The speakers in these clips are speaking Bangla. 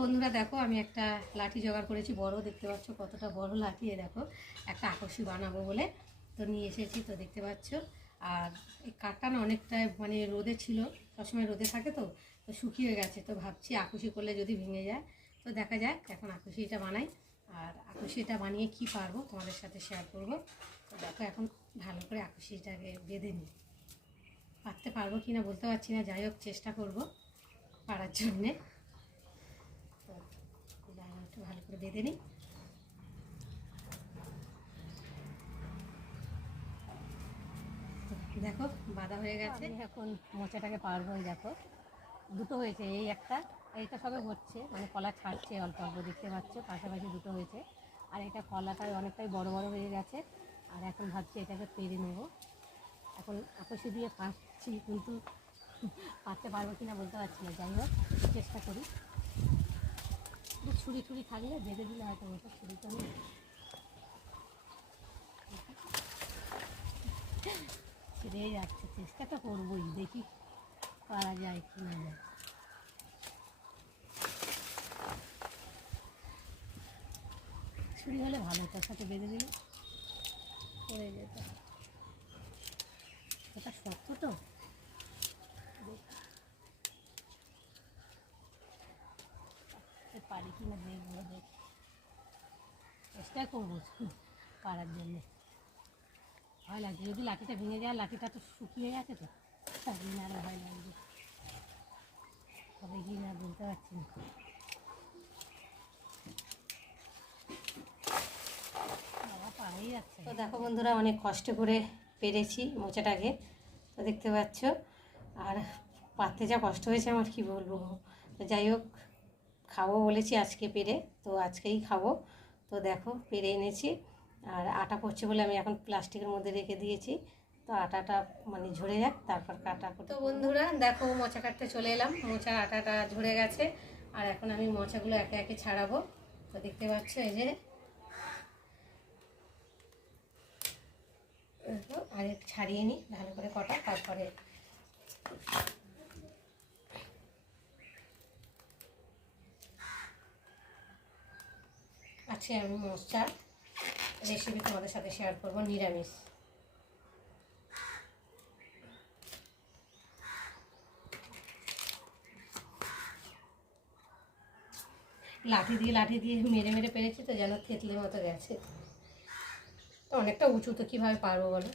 বন্ধুরা দেখো আমি একটা লাঠি জোগাড় করেছি, বড় দেখতে পাচ্ছ কতটা বড় লাঠি। দেখো একটা আকর্ষি বানাবো বলে তো নিয়ে এসেছি, তো দেখতে পাচ্ছ। আর এই কাঠটা না অনেকটা মানে রোদে ছিল, সবসময় রোদে থাকে তো তো শুকিয়ে গেছে। তো ভাবছি আকর্ষি করলে যদি ভেঙে যায়, তো দেখা যাক এখন আকর্ষিটা বানাই। আর আকর্ষিটা বানিয়ে কি পারবো তোমাদের সাথে শেয়ার করব। তো দেখো এখন ভালো করে আকর্ষিটাকে বেঁধে নিই। পারতে পারবো কি না বলতে পারছি না, যাই হোক চেষ্টা করব পারার জন্যে। একটু ভালো করে বেঁধে নিই। দেখো বাঁধা হয়ে গেছে, এখন মোচাটাকে পারবো। দেখো দুটো হয়েছে, এই একটা, এইটা সবে হচ্ছে মানে কলা ছাড়ছে অল্প অল্প, দেখতে পাচ্ছ পাশাপাশি দুটো হয়েছে। আর এটা কলাটা অনেকটাই বড় বড় হয়ে গেছে। আর এখন ভাবছি এটাকে পেরে নেব। এখন আকর্ষি দিয়ে পারছি, কিন্তু পারতে পারবো কি না বলতে পারছি না, যাই হোক চেষ্টা করি। ছুরি ছুরি থাকলে বেঁধে দিলে হয়তো ওটা, ছুরি তো নেই। ছিঁড়ে যাচ্ছে, চেষ্টা তো করবোই, দেখি পারা যায় কি না যায়। ছুরি হলে ভালো, তার সাথে বেঁধে দিলে পড়ে যেত। এটা শক্ত তো, পারি কি না দেখবো, দেখ চেষ্টা করবো পারার জন্যে। ভয় লাগছে যদি লাঠিটা ভেঙে যায়, লাঠিটা তো শুকিয়ে গেছে তো, তার জন্য আরও ভয় লাগবে। তবে কি না বলতে পারছি না। তো দেখো বন্ধুরা অনেক কষ্ট করে পেরেছি মোচাটাকে, তো দেখতে পাচ্ছ। আর পাততে যা কষ্ট হয়েছে আমার, কি বলবো। তো যাই হোক খাবো বলেছি আজকে পেরে, তো আজকেই খাবো। তো দেখো পেরে এনেছি, আর আটা পড়ছে বলে আমি এখন প্লাস্টিকের মধ্যে রেখে দিয়েছি। তো আটাটা মানে ঝরে যাক, তারপর কাটা। তো বন্ধুরা দেখো মোচা কাটতে চলে এলাম, মোচার আটাটা ঝরে গেছে। আর এখন আমি মোচাগুলো একে একে ছাড়াবো। তো দেখতে পাচ্ছ এই যে, আর ছাড়িয়ে নিই ভালো করে কটা, তারপরে আজকে আমি মোচার রেসিপি তোমাদের সাথে শেয়ার করব, নিরামিষ। লাঠি দিয়ে মেরে মেরে পেরেছি, তো যেন থেতলের মতো গেছে। তো অনেকটা উঁচু, তো কীভাবে পারবো বলো।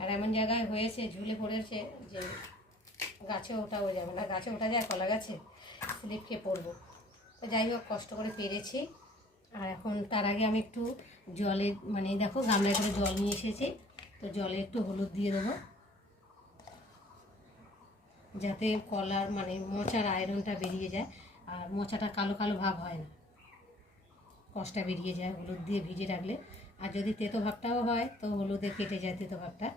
আর এমন জায়গায় হয়েছে, ঝুলে পড়েছে যে গাছে ওঠাও যাবে না। গাছে ওঠা যায় কলা গাছে, স্লিপ খেয়ে পড়বো। তো যাই হোক কষ্ট করে পেরেছি। আর এখন তার আগে আমি একটু জলে মানে দেখো গামলায় করে জল নিয়ে এসেছি, তো জলে একটু হলুদ দিয়ে দেবো, যাতে কলার মানে মোচার আয়রনটা বেরিয়ে যায়, আর মোচাটা কালো কালো ভাব হয় না, কষটা বেরিয়ে যায় হলুদ দিয়ে ভিজে রাখলে। আর যদি তেতো ভাবটাও হয় তো হলুদে কেটে যায় তেতো ভাবটা।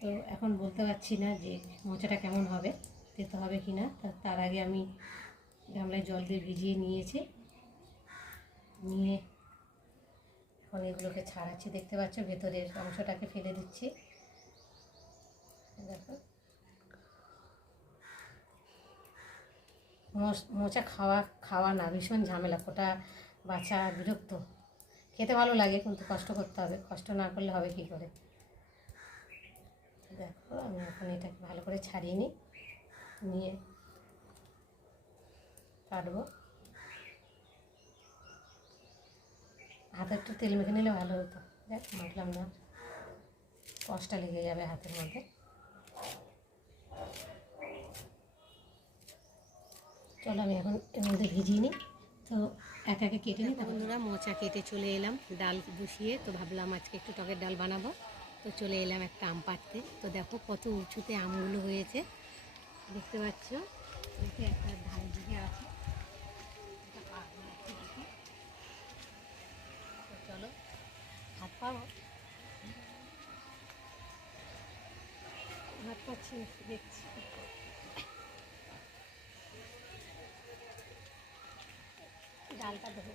তো এখন বলতে পারছি না যে মোচাটা কেমন হবে, তেতো হবে কি না। তার আগে আমি গামলায় জল দিয়ে ভিজিয়ে নিয়েছি, নিয়ে এখন এগুলোকে ছাড়াচ্ছি। দেখতে পাচ্ছ ভেতরের অংশটাকে ফেলে দিচ্ছি। দেখো মোচা খাওয়া না ভীষণ ঝামেলা, ফোটা বাছা বিরক্ত। খেতে ভালো লাগে কিন্তু কষ্ট করতে হবে, কষ্ট না করলে হবে কি করে। দেখো আমি এখন এটাকে ভালো করে ছাড়িয়ে নিই, নিয়ে কাটবো। হাতে একটু তেল মেখে নিলে ভালো হতো, দেখ মাখলাম না, কষ্টটা লেগে যাবে হাতের মধ্যে। চলো আমি এখন এর মধ্যে ভিজিয়ে নিই, তো একে একে কেটে নিই। বন্ধুরা মোচা কেটে চলে এলাম ডাল বসিয়ে, তো ভাবলাম আজকে একটু টকের ডাল বানাবো। তো চলে এলাম একটা আম পাড়তে। তো দেখো কত উঁচুতে আমগুলো হয়েছে, দেখতে পাচ্ছ। দেখে একটা ধারের দিকে আছে, তো চলো হাত পাবো, হাত পাচ্ছি দেখছি। ডালটা দেখো,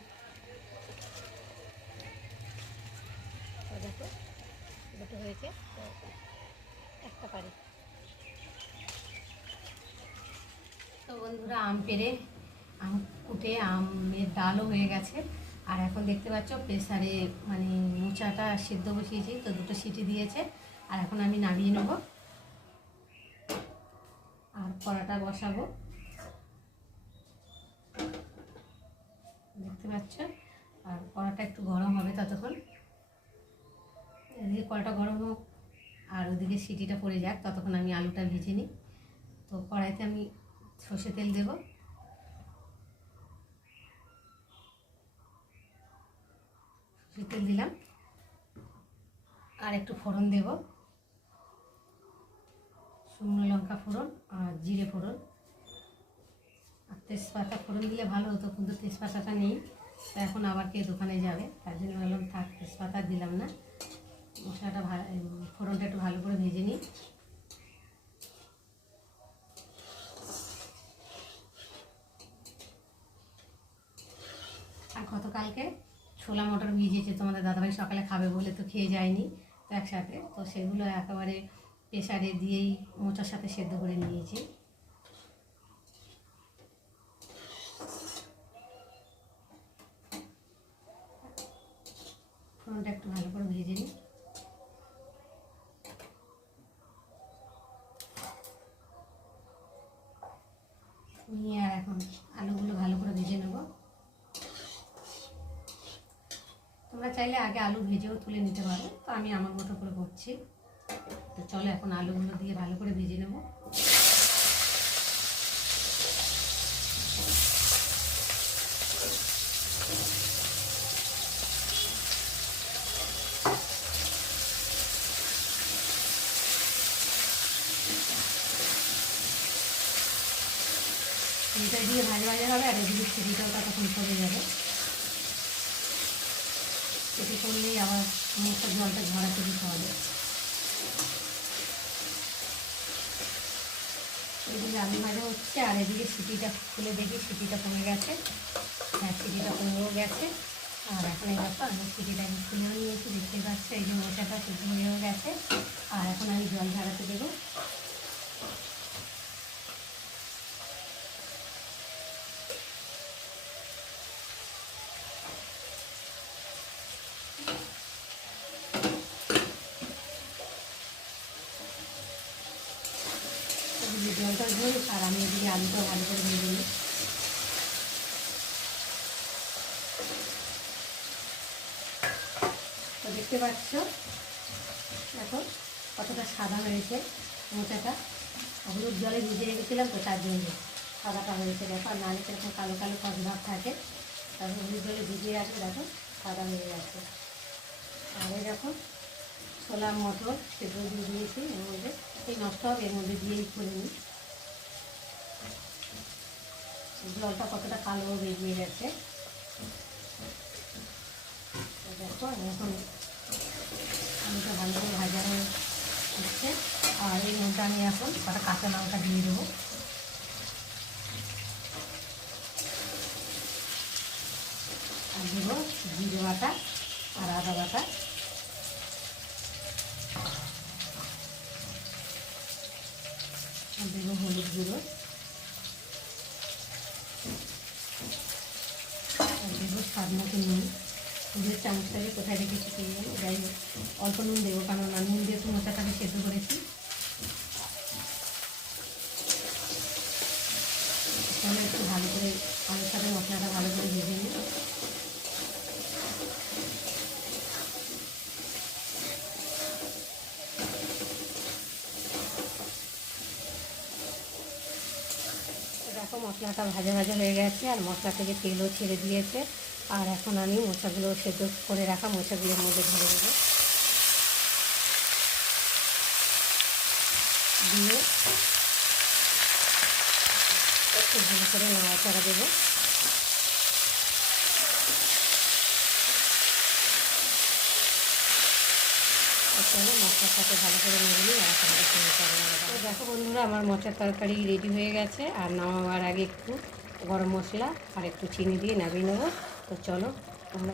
তো দেখো দুটো হয়েছে, তো একটা পারি। তো বন্ধুরা আম পেড়ে আম কুটে আমের ডালও হয়ে গেছে। আর এখন দেখতে পাচ্ছ প্রেসারে মানে মোচাটা সিদ্ধ বসিয়েছি, তো 2টো সিটি দিয়েছে। আর এখন আমি নামিয়ে নেব আর কড়াটা বসাবো, দেখতে পাচ্ছ। আর কড়াটা একটু গরম হবে ততক্ষণ, এদিকে কড়াটা গরম হোক আর ওদিকে সিটিটা পড়ে যাক, ততক্ষণ আমি আলুটা ভেজে নিই। তো কড়াইতে আমি সর্ষে তেল দেব, সর্ষে তেল দিলাম। আর একটু ফোড়ন দেব, শুকনো লঙ্কা ফোড়ন আর জিরে ফোড়ন আর তেজপাতা ফোড়ন দিলে ভালো হতো, কিন্তু তেজপাতাটা নেই। তো এখন আবার কে দোকানে যাবে, তার জন্য বললাম থাক, তেজপাতা দিলাম না। মশলাটা ফোড়নটা একটু ভালো করে ভেজে নিই। আর গতকালকে ছোলা মটর ভিজেছে, তোমাদের দাদাভাই সকালে খাবে বলে তো খেয়ে যায়নি, তো একসাথে তো সেগুলো একেবারে প্রেসারে দিয়েই মোচার সাথে সেদ্ধ করে নিয়েছি। ফোড়নটা একটু ভালো করে ভেজে নিই। নিয়ে আর এখন আলুগুলো ভালো করে ভেজে নেব। তোমরা চাইলে আগে আলু ভেজেও তুলে নিতে পারো, তো আমি আমার মতো করে করছি। তো চলো এখন আলুগুলো দিয়ে ভালো করে ভেজে নেব। এটা দিয়ে ভাজা ভাজা হবে, আর এদিকে সিটিটাও তখন পড়ে যাবে। এটি করলেই আবার মুখটা জলটা ঝরাতে দিতে হবে। এদিকে আলু ভাজা হচ্ছে আর এদিকে সিটিটা খুলে দেখি সিটিটা কমে গেছে। হ্যাঁ, সিটিটা কমেও গেছে। আর এখন এই ব্যাপার আমি সিটিটা খুলেও নিয়েছি, দেখতে পাচ্ছি এই যে মোচাটা সিদ্ধ হয়েও গেছে। আর এখন আমি জল ঝরাতে দেবো। জলটা ঝরুক আর আমি এদিকে আলুটা ভালো করে ভেজে নিই। তো দেখতে পাচ্ছ এখন কতটা সাদা হয়েছে মোচাটা, হলুদ জলে ভিজে রেখেছিলাম তো তার জন্য সাদাটা হয়েছে। দেখো, আর নাহলে সেরকম কালো কালো কষভাব থাকে, তারপর হলুদ জলে ভিজিয়ে রাখলে দেখো সাদা হয়ে গেছে। আর এই দেখো ছোলা মটর সেদ্ধ দিয়ে দিয়েছি এর মধ্যে, এই নষ্ট হবে এর মধ্যে দিয়েই করে নিই। জলটা কতটা কালো বেরিয়ে গেছে দেখো। এখন আলুটা ভালো করে ভাজা হচ্ছে। আর এর মধ্যে আমি এখন কটা কাঁচা লঙ্কা দিয়ে দেবো। আর দেবো জিরে বাটা আর আদা বাটা। আর দেবো হলুদ গুঁড়ো। আর দেবো স্বাদ মতো নুন। দুধের চামচটাকে কোথায় রেখেছি পেয়ে গেল, যাই হোক অল্প নুন দেবো, কারণ নুন দিয়ে তো মোচাটাকে সেদ্ধ করেছি। তাহলে একটু ভালো করে আলুর সাথে মশলাটা ভালো করে ভেজে নিই। দেখো মশলাটা ভাজা ভাজা হয়ে গেছে আর মশলা থেকে তেলও ছেড়ে দিয়েছে। আর এখন আমি মোচাগুলো সেদ্ধ করে রাখা মোচাগুলোর মধ্যে ঢেলে দেবো, দিয়ে একটু ভালো করে নাড়াচাড়া দেবো। চলো মশলার সাথে ভালো করে নেড়ে নিই আর তো দেখো বন্ধুরা, আমার মোচার তরকারি রেডি হয়ে গেছে। আর নামাবার আগে একটু গরম মশলা আর একটু চিনি দিয়ে নামিয়ে নেবো। তো চলো আমরা